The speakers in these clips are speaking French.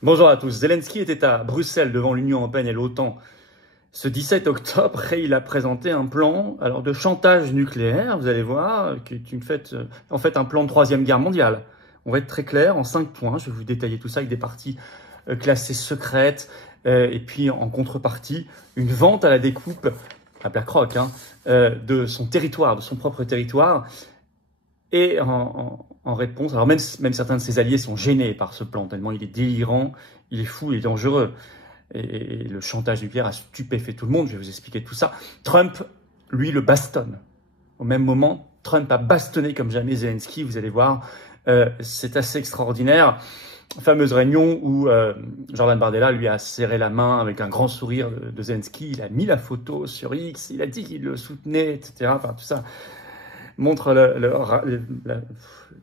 Bonjour à tous. Zelensky était à Bruxelles devant l'Union européenne et l'OTAN ce 17 octobre et il a présenté un plan de chantage nucléaire, vous allez voir, qui est en fait un plan de troisième guerre mondiale. On va être très clair en 5 points, je vais vous détailler tout ça avec des parties classées secrètes et puis en contrepartie, une vente à la découpe à BlackRock de son territoire, de son propre territoire. Et en réponse, alors même certains de ses alliés sont gênés par ce plan, tellement il est délirant, il est fou, il est dangereux. Et le chantage nucléaire a stupéfait tout le monde, je vais vous expliquer tout ça. Trump, lui, le bastonne. Au même moment, Trump a bastonné comme jamais Zelensky, vous allez voir, c'est assez extraordinaire. Fameuse réunion où Jordan Bardella lui a serré la main avec un grand sourire de Zelensky, il a mis la photo sur X, il a dit qu'il le soutenait, etc. Enfin, tout ça montre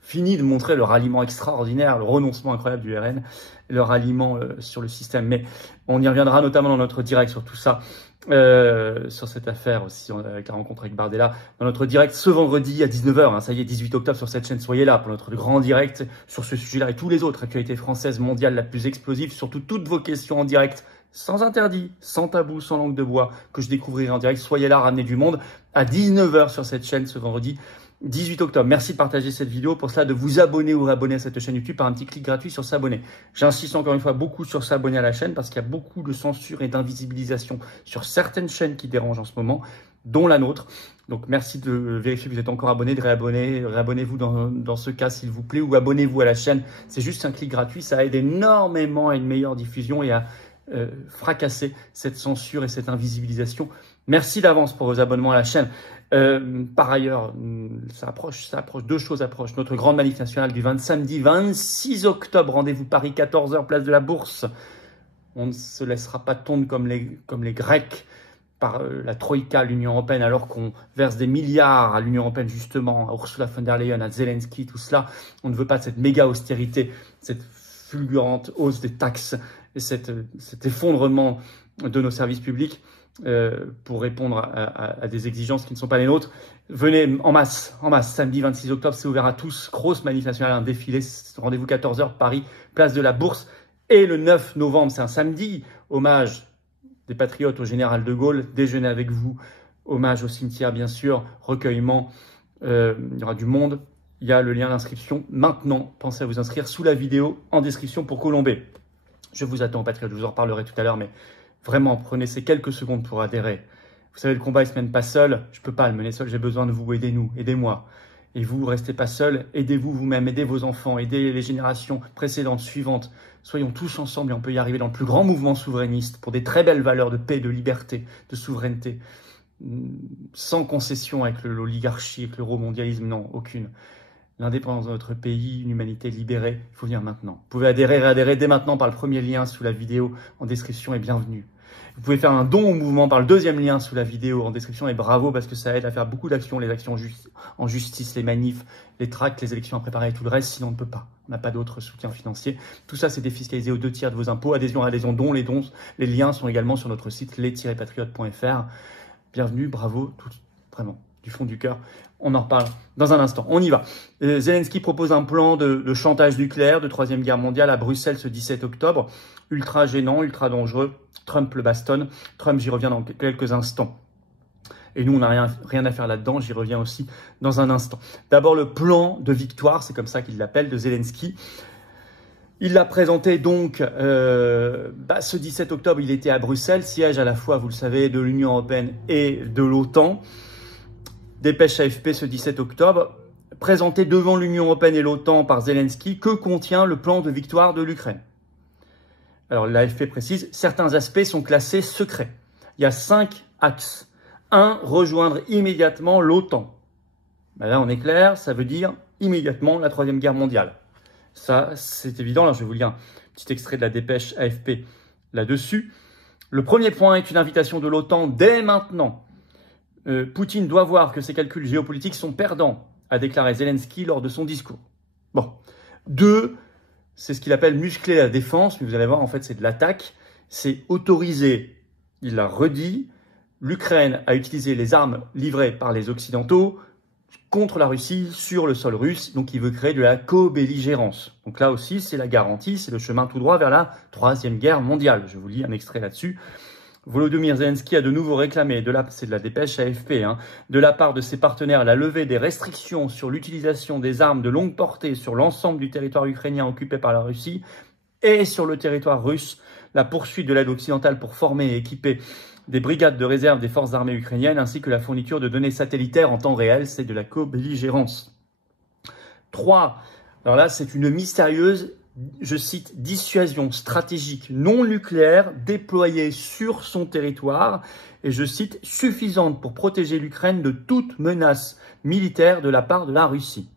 fini de montrer le ralliement extraordinaire, le renoncement incroyable du RN, le ralliement sur le système. Mais on y reviendra notamment dans notre direct sur tout ça, sur cette affaire aussi, avec la rencontre avec Bardella, dans notre direct ce vendredi à 19h, ça y est, 18 octobre sur cette chaîne, soyez là pour notre grand direct sur ce sujet-là et tous les autres actualités françaises, mondiales, la plus explosive, surtout toutes vos questions en direct, sans interdit, sans tabou, sans langue de bois, que je découvrirai en direct. Soyez là, ramenez du monde à 19h sur cette chaîne ce vendredi 18 octobre. Merci de partager cette vidéo. Pour cela, de vous abonner ou réabonner à cette chaîne YouTube par un petit clic gratuit sur s'abonner. J'insiste encore une fois beaucoup sur s'abonner à la chaîne parce qu'il y a beaucoup de censure et d'invisibilisation sur certaines chaînes qui dérangent en ce moment, dont la nôtre. Donc merci de vérifier que vous êtes encore abonné, de réabonner. Réabonnez-vous dans ce cas s'il vous plaît ou abonnez-vous à la chaîne. C'est juste un clic gratuit. Ça aide énormément à une meilleure diffusion et à fracasser cette censure et cette invisibilisation. Merci d'avance pour vos abonnements à la chaîne. Par ailleurs, ça approche, deux choses approchent. Notre grande manif nationale du samedi 26 octobre, rendez-vous Paris 14h, place de la Bourse. On ne se laissera pas tondre comme les Grecs par la Troïka, l'Union européenne, alors qu'on verse des milliards à l'Union européenne, justement, à Ursula von der Leyen, à Zelensky, tout cela. On ne veut pas de cette méga austérité, cette fulgurante hausse des taxes et cet effondrement de nos services publics pour répondre à des exigences qui ne sont pas les nôtres. Venez en masse, samedi 26 octobre, c'est ouvert à tous. Grosse manif nationale, un défilé, rendez-vous 14h, Paris, place de la Bourse. Et le 9 novembre, c'est un samedi, hommage des patriotes au général de Gaulle, déjeuner avec vous, hommage au cimetière bien sûr, recueillement, il y aura du monde. Il y a le lien d'inscription maintenant. Pensez à vous inscrire sous la vidéo en description pour colomber. Je vous attends, patriotes, je vous en reparlerai tout à l'heure, mais vraiment, prenez ces quelques secondes pour adhérer. Vous savez, le combat, il ne se mène pas seul. Je ne peux pas le mener seul, j'ai besoin de vous. Aidez-nous, aidez-moi. Et vous, restez pas seul. Aidez-vous vous-même, aidez vos enfants, aidez les générations précédentes, suivantes. Soyons tous ensemble et on peut y arriver dans le plus grand mouvement souverainiste pour des très belles valeurs de paix, de liberté, de souveraineté. Sans concession avec l'oligarchie, avec l'euromondialisme, non, aucune. L'indépendance de notre pays, une humanité libérée, il faut venir maintenant. Vous pouvez adhérer, réadhérer dès maintenant par le premier lien sous la vidéo en description et bienvenue. Vous pouvez faire un don au mouvement par le deuxième lien sous la vidéo en description et bravo parce que ça aide à faire beaucoup d'actions, les actions en justice, les manifs, les tracts, les élections à préparer et tout le reste, sinon on ne peut pas. On n'a pas d'autre soutien financier. Tout ça c'est défiscalisé aux 2 tiers de vos impôts. Adhésion, dons, les liens sont également sur notre site les-patriotes.fr. Bienvenue, bravo, vraiment, du fond du cœur. On en reparle dans un instant. On y va. Zelensky propose un plan de chantage nucléaire de troisième guerre mondiale à Bruxelles ce 17 octobre. Ultra gênant, ultra dangereux. Trump le bastonne. Trump, j'y reviens dans quelques instants. Et nous, on n'a rien à faire là-dedans. J'y reviens aussi dans un instant. D'abord, le plan de victoire, c'est comme ça qu'il l'appelle, de Zelensky. Il l'a présenté donc ce 17 octobre. Il était à Bruxelles, siège à la fois, vous le savez, de l'Union européenne et de l'OTAN. Dépêche AFP ce 17 octobre, présenté devant l'Union européenne et l'OTAN par Zelensky, que contient le plan de victoire de l'Ukraine. Alors l'AFP précise, certains aspects sont classés secrets. Il y a 5 axes. 1, rejoindre immédiatement l'OTAN. Là on est clair, ça veut dire immédiatement la troisième guerre mondiale. Ça c'est évident, là je vais vous lire un petit extrait de la dépêche AFP là-dessus. Le premier point est une invitation de l'OTAN dès maintenant. Poutine doit voir que ses calculs géopolitiques sont perdants, a déclaré Zelensky lors de son discours. Bon. 2, c'est ce qu'il appelle muscler la défense, mais vous allez voir, en fait, c'est de l'attaque. C'est autoriser, il l'a redit, l'Ukraine à utiliser les armes livrées par les Occidentaux, contre la Russie sur le sol russe. Donc, il veut créer de la co-belligérance. Donc là aussi, c'est la garantie, c'est le chemin tout droit vers la Troisième Guerre mondiale. Je vous lis un extrait là-dessus. Volodymyr Zelensky a de nouveau réclamé, c'est de la dépêche AFP, de la part de ses partenaires la levée des restrictions sur l'utilisation des armes de longue portée sur l'ensemble du territoire ukrainien occupé par la Russie et sur le territoire russe, la poursuite de l'aide occidentale pour former et équiper des brigades de réserve des forces armées ukrainiennes, ainsi que la fourniture de données satellitaires en temps réel, c'est de la co-belligérance. 3. Alors là, c'est une mystérieuse, je cite, dissuasion stratégique non nucléaire déployée sur son territoire, et je cite, suffisante pour protéger l'Ukraine de toute menace militaire de la part de la Russie.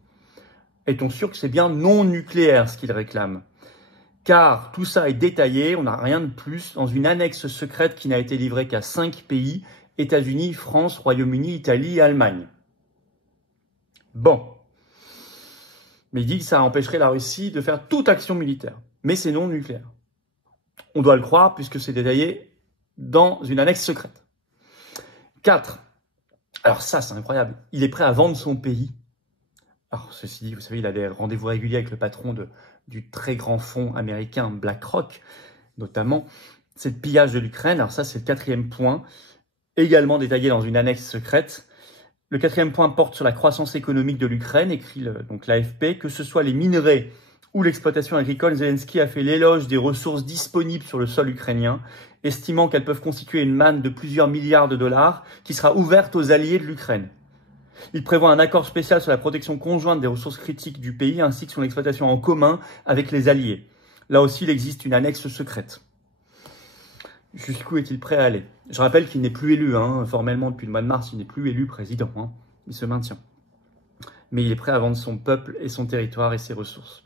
Est-on sûr que c'est bien non nucléaire ce qu'il réclame? Car tout ça est détaillé, on n'a rien de plus, dans une annexe secrète qui n'a été livrée qu'à 5 pays, États-Unis, France, Royaume-Uni, Italie et Allemagne. Bon. Mais il dit que ça empêcherait la Russie de faire toute action militaire. Mais c'est non nucléaire. On doit le croire puisque c'est détaillé dans une annexe secrète. 4. Alors ça, c'est incroyable. Il est prêt à vendre son pays. Alors ceci dit, vous savez, il a des rendez-vous réguliers avec le patron du très grand fonds américain BlackRock, notamment. C'est le pillage de l'Ukraine. Alors ça, c'est le 4e point, également détaillé dans une annexe secrète. Le 4e point porte sur la croissance économique de l'Ukraine, écrit donc l'AFP, que ce soit les minerais ou l'exploitation agricole. Zelensky a fait l'éloge des ressources disponibles sur le sol ukrainien, estimant qu'elles peuvent constituer une manne de plusieurs milliards de dollars qui sera ouverte aux alliés de l'Ukraine. Il prévoit un accord spécial sur la protection conjointe des ressources critiques du pays ainsi que son exploitation en commun avec les alliés. Là aussi, il existe une annexe secrète. Jusqu'où est-il prêt à aller? Je rappelle qu'il n'est plus élu, formellement depuis le mois de mars, il n'est plus élu président, il se maintient. Mais il est prêt à vendre son peuple et son territoire et ses ressources.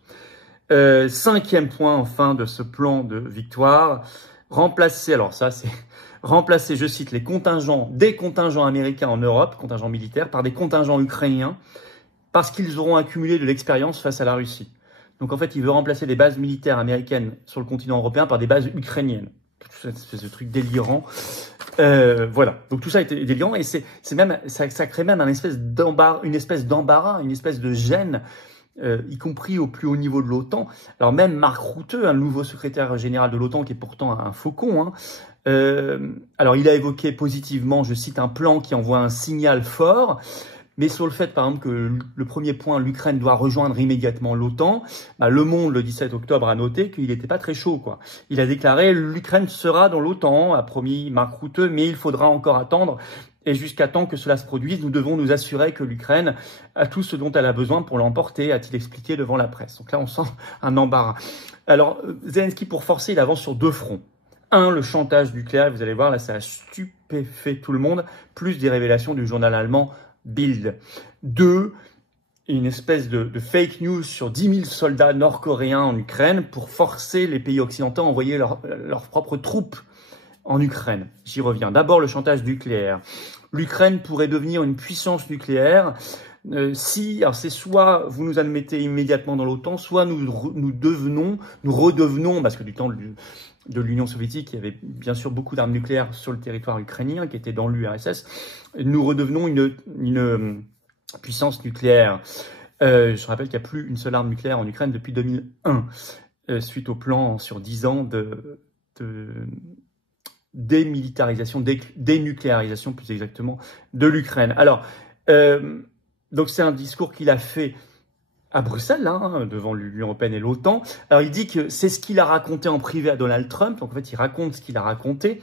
5e point enfin de ce plan de victoire, remplacer, je cite, des contingents américains en Europe, contingents militaires, par des contingents ukrainiens, parce qu'ils auront accumulé de l'expérience face à la Russie. Donc en fait, il veut remplacer des bases militaires américaines sur le continent européen par des bases ukrainiennes. Cette espèce de truc délirant. Voilà. Donc tout ça est délirant et ça crée même une espèce d'embarras, une espèce de gêne, y compris au plus haut niveau de l'OTAN. Alors même Mark Rutte, un nouveau secrétaire général de l'OTAN qui est pourtant un faucon, alors il a évoqué positivement, je cite, un plan qui envoie un signal fort. Mais sur le fait, par exemple, que le premier point, l'Ukraine doit rejoindre immédiatement l'OTAN, Le Monde, le 17 octobre, a noté qu'il n'était pas très chaud, quoi. Il a déclaré « l'Ukraine sera dans l'OTAN », a promis Mark Rutte, mais il faudra encore attendre. Et jusqu'à temps que cela se produise, nous devons nous assurer que l'Ukraine a tout ce dont elle a besoin pour l'emporter, a-t-il expliqué devant la presse. Donc là, on sent un embarras. Alors, Zelensky, pour forcer, il avance sur 2 fronts. 1, le chantage nucléaire, vous allez voir, là, ça a stupéfait tout le monde, plus des révélations du journal allemand Bild. 2, une espèce de fake news sur 10 000 soldats nord-coréens en Ukraine pour forcer les pays occidentaux à envoyer leurs propres troupes en Ukraine. J'y reviens. D'abord, le chantage nucléaire. L'Ukraine pourrait devenir une puissance nucléaire alors c'est soit vous nous admettez immédiatement dans l'OTAN, soit nous redevenons, parce que du temps de l'Union soviétique, il y avait bien sûr beaucoup d'armes nucléaires sur le territoire ukrainien qui étaient dans l'URSS, nous redevenons une puissance nucléaire. Je rappelle qu'il n'y a plus une seule arme nucléaire en Ukraine depuis 2001, suite au plan sur 10 ans de démilitarisation, dénucléarisation plus exactement, de l'Ukraine. Alors, donc c'est un discours qu'il a fait à Bruxelles, devant l'Union européenne et l'OTAN. Alors il dit que c'est ce qu'il a raconté en privé à Donald Trump. Donc en fait, il raconte ce qu'il a raconté,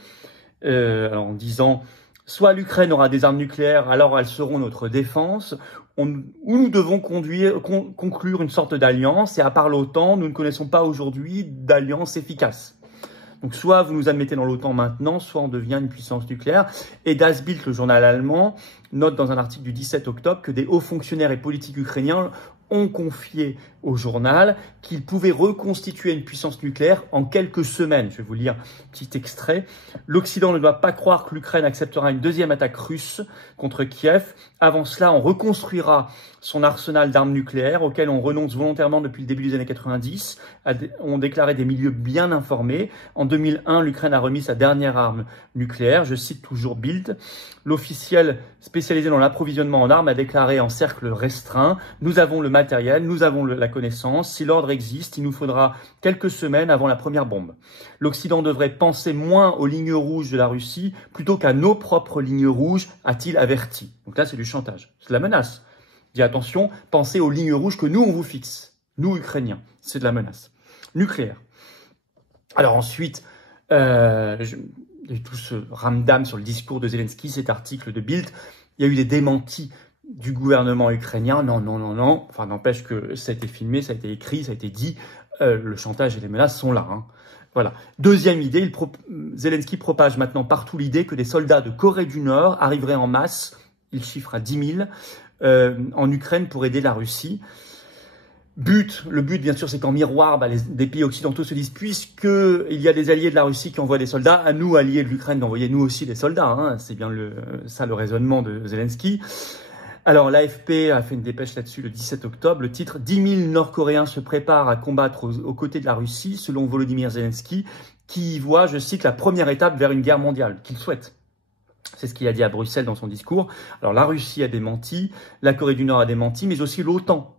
en disant soit l'Ukraine aura des armes nucléaires, alors elles seront notre défense, ou nous devons conclure une sorte d'alliance. Et à part l'OTAN, nous ne connaissons pas aujourd'hui d'alliance efficace. Donc soit vous nous admettez dans l'OTAN maintenant, soit on devient une puissance nucléaire. Et Das Bild, le journal allemand, note dans un article du 17 octobre que des hauts fonctionnaires et politiques ukrainiens ont confié au journal qu'ils pouvaient reconstituer une puissance nucléaire en quelques semaines. Je vais vous lire un petit extrait. L'Occident ne doit pas croire que l'Ukraine acceptera une deuxième attaque russe contre Kiev. Avant cela, on reconstruira son arsenal d'armes nucléaires auquel on renonce volontairement depuis le début des années 90, ont déclaré des milieux bien informés. En 2001, l'Ukraine a remis sa dernière arme nucléaire, je cite toujours Bild. L'officiel spécialisé dans l'approvisionnement en armes a déclaré en cercle restreint: nous avons le matériel, nous avons la connaissance, si l'ordre existe, il nous faudra quelques semaines avant la première bombe. L'Occident devrait penser moins aux lignes rouges de la Russie plutôt qu'à nos propres lignes rouges, a-t-il averti. Donc là, c'est du chantage, c'est de la menace. Il dit attention, pensez aux lignes rouges que nous, on vous fixe, nous, Ukrainiens. C'est de la menace nucléaire. Alors ensuite, il y a eu tout ce ramdam sur le discours de Zelensky, cet article de Bild. Il y a eu des démentis du gouvernement ukrainien. Non. Enfin, n'empêche que ça a été filmé, ça a été écrit, ça a été dit. Le chantage et les menaces sont là. Voilà. Deuxième idée, Zelensky propage maintenant partout l'idée que des soldats de Corée du Nord arriveraient en masse, il chiffre à 10 000, en Ukraine pour aider la Russie. Le but, bien sûr, c'est qu'en miroir, des pays occidentaux se disent, puisqu'il y a des alliés de la Russie qui envoient des soldats, à nous, alliés de l'Ukraine, d'envoyer nous aussi des soldats. C'est bien ça le raisonnement de Zelensky. Alors, l'AFP a fait une dépêche là-dessus le 17 octobre. Le titre: 10 000 Nord-Coréens se préparent à combattre aux côtés de la Russie, selon Volodymyr Zelensky, qui y voit, je cite, la première étape vers une guerre mondiale, qu'il souhaite. C'est ce qu'il a dit à Bruxelles dans son discours. Alors, la Russie a démenti, la Corée du Nord a démenti, mais aussi l'OTAN.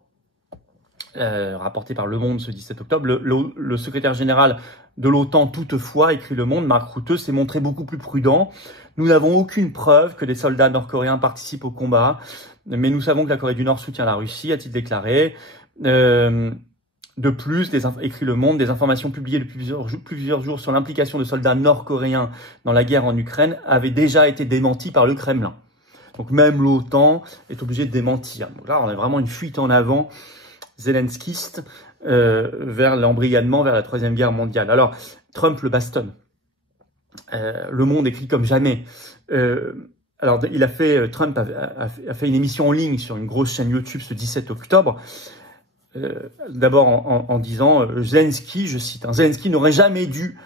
Rapporté par Le Monde ce 17 octobre, le secrétaire général de l'OTAN, toutefois, écrit Le Monde, Mark Rutte, s'est montré beaucoup plus prudent. Nous n'avons aucune preuve que des soldats nord-coréens participent au combat, mais nous savons que la Corée du Nord soutient la Russie, a-t-il déclaré. De plus, écrit Le Monde, des informations publiées depuis plusieurs jours sur l'implication de soldats nord-coréens dans la guerre en Ukraine avaient déjà été démenties par le Kremlin. Donc même l'OTAN est obligée de démentir. Donc là, on a vraiment une fuite en avant zelenskiste vers l'embrigadement vers la Troisième Guerre mondiale. Alors, Trump le bastonne. Le Monde écrit comme jamais. Trump a fait une émission en ligne sur une grosse chaîne YouTube ce 17 octobre. D'abord en disant Zelensky, je cite, Zelensky n'aurait jamais dû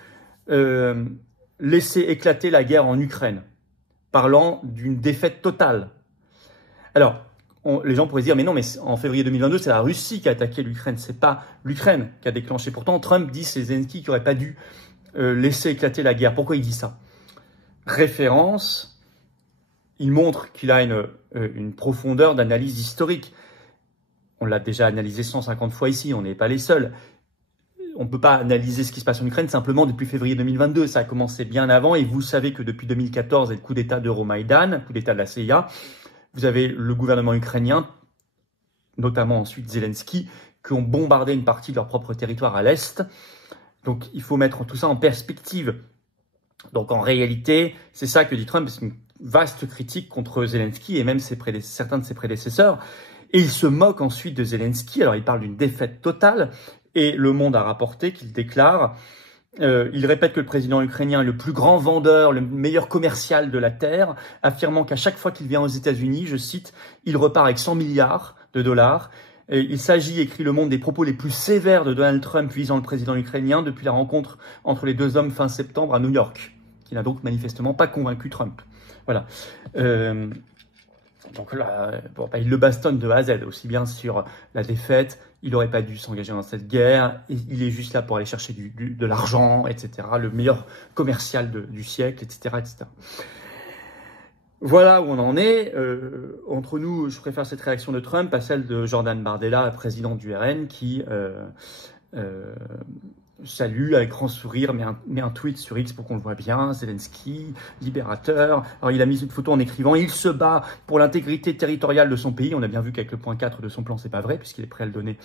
laisser éclater la guerre en Ukraine, parlant d'une défaite totale. Alors, les gens pourraient se dire, mais non, mais en février 2022, c'est la Russie qui a attaqué l'Ukraine, c'est pas l'Ukraine qui a déclenché. Pourtant, Trump dit que c'est Zelensky qui n'aurait pas dû laisser éclater la guerre. Pourquoi il dit ça? Référence, il montre qu'il a une profondeur d'analyse historique. On l'a déjà analysé 150 fois ici, on n'est pas les seuls. On ne peut pas analyser ce qui se passe en Ukraine simplement depuis février 2022. Ça a commencé bien avant et vous savez que depuis 2014 et le coup d'État d'Euromaïdan, coup d'État de la CIA, vous avez le gouvernement ukrainien, notamment ensuite Zelensky, qui ont bombardé une partie de leur propre territoire à l'Est. Donc il faut mettre tout ça en perspective. Donc en réalité, c'est ça que dit Trump, c'est une vaste critique contre Zelensky et même certains de ses prédécesseurs. Et il se moque ensuite de Zelensky. Alors il parle d'une défaite totale et Le Monde a rapporté qu'il déclare... il répète que le président ukrainien est le plus grand vendeur, le meilleur commercial de la Terre, affirmant qu'à chaque fois qu'il vient aux États-Unis, je cite, il repart avec 100 milliards de dollars. Et il s'agit, écrit Le Monde, des propos les plus sévères de Donald Trump visant le président ukrainien depuis la rencontre entre les deux hommes fin septembre à New York, qui n'a donc manifestement pas convaincu Trump. Voilà. Donc là, il le bastonne de A à Z, aussi bien sur la défaite, il n'aurait pas dû s'engager dans cette guerre, il est juste là pour aller chercher de l'argent, etc., le meilleur commercial du siècle, etc., etc. Voilà où on en est. Entre nous, je préfère cette réaction de Trump à celle de Jordan Bardella, président du RN, qui salue avec grand sourire, met un tweet sur X pour qu'on le voit bien, Zelensky, libérateur. Alors il a mis une photo en écrivant « Il se bat pour l'intégrité territoriale de son pays ». On a bien vu qu'avec le point 4 de son plan, c'est pas vrai, puisqu'il est prêt à le donner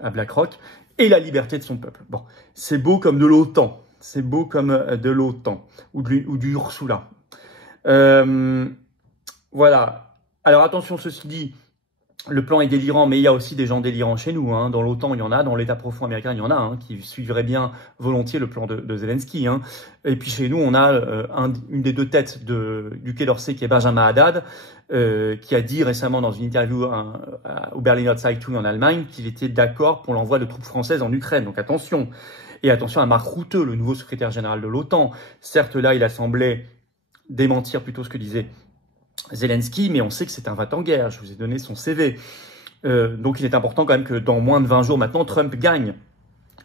à BlackRock. Et la liberté de son peuple. Bon, c'est beau comme de l'OTAN. C'est beau comme de l'OTAN. Ou du Ursula. Voilà. Alors attention, ceci dit, le plan est délirant, mais il y a aussi des gens délirants chez nous. Dans l'OTAN, il y en a. Dans l'État profond américain, il y en a qui suivraient bien volontiers le plan de Zelensky. Et puis chez nous, on a une des deux têtes du Quai d'Orsay qui est Benjamin Haddad, qui a dit récemment dans une interview au Berliner Zeitung en Allemagne qu'il était d'accord pour l'envoi de troupes françaises en Ukraine. Donc attention. Et attention à Mark Rutte, le nouveau secrétaire général de l'OTAN. Certes, là, il a semblé démentir plutôt ce que disait Zelensky, mais on sait que c'est un va-t-en-guerre. Je vous ai donné son CV. Donc il est important quand même que dans moins de 20 jours maintenant, Trump gagne.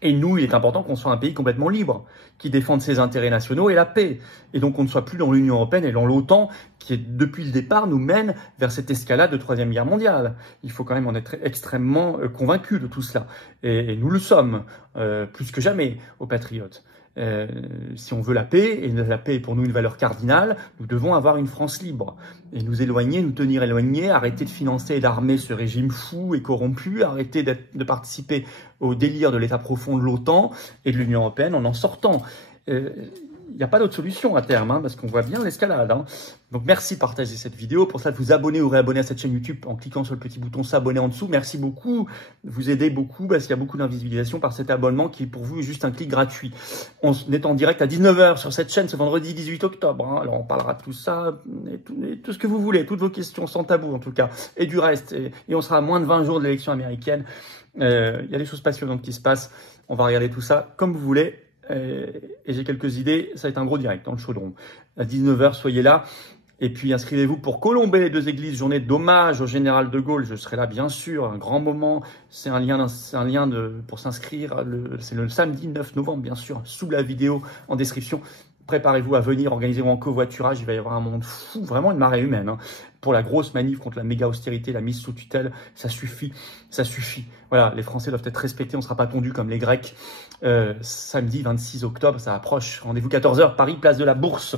Et nous, il est important qu'on soit un pays complètement libre, qui défende ses intérêts nationaux et la paix. Et donc, on ne soit plus dans l'Union européenne et dans l'OTAN, qui, depuis le départ, nous mène vers cette escalade de Troisième Guerre mondiale. Il faut quand même en être extrêmement convaincu de tout cela. Et nous le sommes, plus que jamais, aux patriotes. Si on veut la paix, et la paix est pour nous une valeur cardinale, nous devons avoir une France libre. Et nous éloigner, nous tenir éloignés, arrêter de financer et d'armer ce régime fou et corrompu, arrêter de participer au délire de l'état profond de l'OTAN et de l'Union européenne en sortant. Il n'y a pas d'autre solution à terme, hein, parce qu'on voit bien l'escalade. Hein. Donc merci de partager cette vidéo. Pour ça, de vous abonner ou réabonner à cette chaîne YouTube en cliquant sur le petit bouton s'abonner en dessous. Merci beaucoup. Vous aidez beaucoup parce qu'il y a beaucoup d'invisibilisation par cet abonnement qui, pour vous, est juste un clic gratuit. On est en direct à 19 h sur cette chaîne ce vendredi 18 octobre. Hein. Alors, on parlera de tout ça et tout ce que vous voulez, toutes vos questions sans tabou en tout cas, et du reste. Et on sera à moins de 20 jours de l'élection américaine. Il y a des choses passionnantes qui se passent. On va regarder tout ça comme vous voulez. Et j'ai quelques idées, ça va être un gros direct dans le chaudron. À 19 h, soyez là. Et puis inscrivez-vous pour colomber les deux églises, journée d'hommage au général de Gaulle. Je serai là bien sûr, un grand moment. C'est un lien pour s'inscrire. C'est le samedi 9 novembre bien sûr, sous la vidéo en description. Préparez-vous à venir, organisez-vous en covoiturage, il va y avoir un monde fou, vraiment une marée humaine. Hein. Pour la grosse manif contre la méga austérité, la mise sous tutelle, ça suffit, ça suffit. Voilà, les Français doivent être respectés, on ne sera pas tondus comme les Grecs. Samedi 26 octobre, ça approche. Rendez-vous 14 h, Paris, place de la Bourse.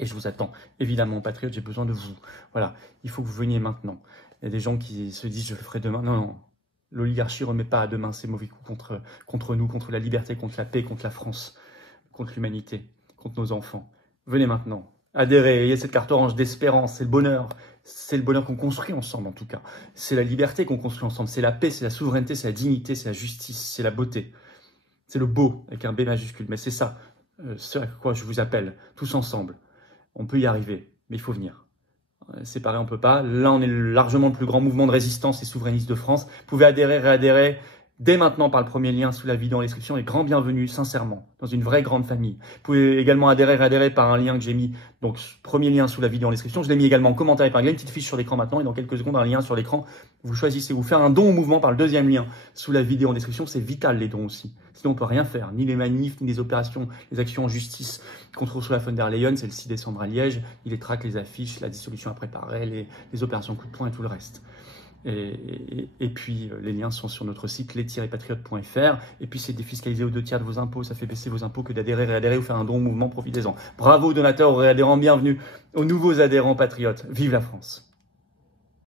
Et je vous attends, évidemment, patriotes, j'ai besoin de vous. Voilà, il faut que vous veniez maintenant. Il y a des gens qui se disent, je le ferai demain. Non, non, l'oligarchie ne remet pas à demain ces mauvais coups contre nous, contre la liberté, contre la paix, contre la France, contre l'humanité, contre nos enfants. Venez maintenant, adhérez, ayez cette carte orange d'espérance, c'est le bonheur. C'est le bonheur qu'on construit ensemble, en tout cas. C'est la liberté qu'on construit ensemble, c'est la paix, c'est la souveraineté, c'est la dignité, c'est la justice, c'est la beauté. C'est le beau, avec un B majuscule. Mais c'est ça, ce à quoi je vous appelle, tous ensemble. On peut y arriver, mais il faut venir. Séparé, on ne peut pas. Là, on est largement le plus grand mouvement de résistance et souverainiste de France. Vous pouvez adhérer, réadhérer dès maintenant par le premier lien sous la vidéo en description. Et grand bienvenue, sincèrement, dans une vraie grande famille. Vous pouvez également adhérer, réadhérer par un lien que j'ai mis. Donc, premier lien sous la vidéo en description. Je l'ai mis également en commentaire épinglé, une petite fiche sur l'écran maintenant. Et dans quelques secondes, un lien sur l'écran. Vous choisissez, vous faire un don au mouvement par le deuxième lien sous la vidéo en description. C'est vital, les dons aussi. Sinon, on ne peut rien faire. Ni les manifs, ni les opérations, les actions en justice contre Ursula von der Leyen. C'est le 6 décembre à Liège. Il les traque, les affiches, la dissolution à préparer, les opérations coup de poing et tout le reste. Et puis, les liens sont sur notre site les-patriotes.fr. Et puis, c'est défiscalisé aux 2/3 de vos impôts. Ça fait baisser vos impôts que d'adhérer, réadhérer ou faire un don au mouvement. Profitez-en. Bravo aux donateurs, aux réadhérents. Bienvenue aux nouveaux adhérents patriotes. Vive la France!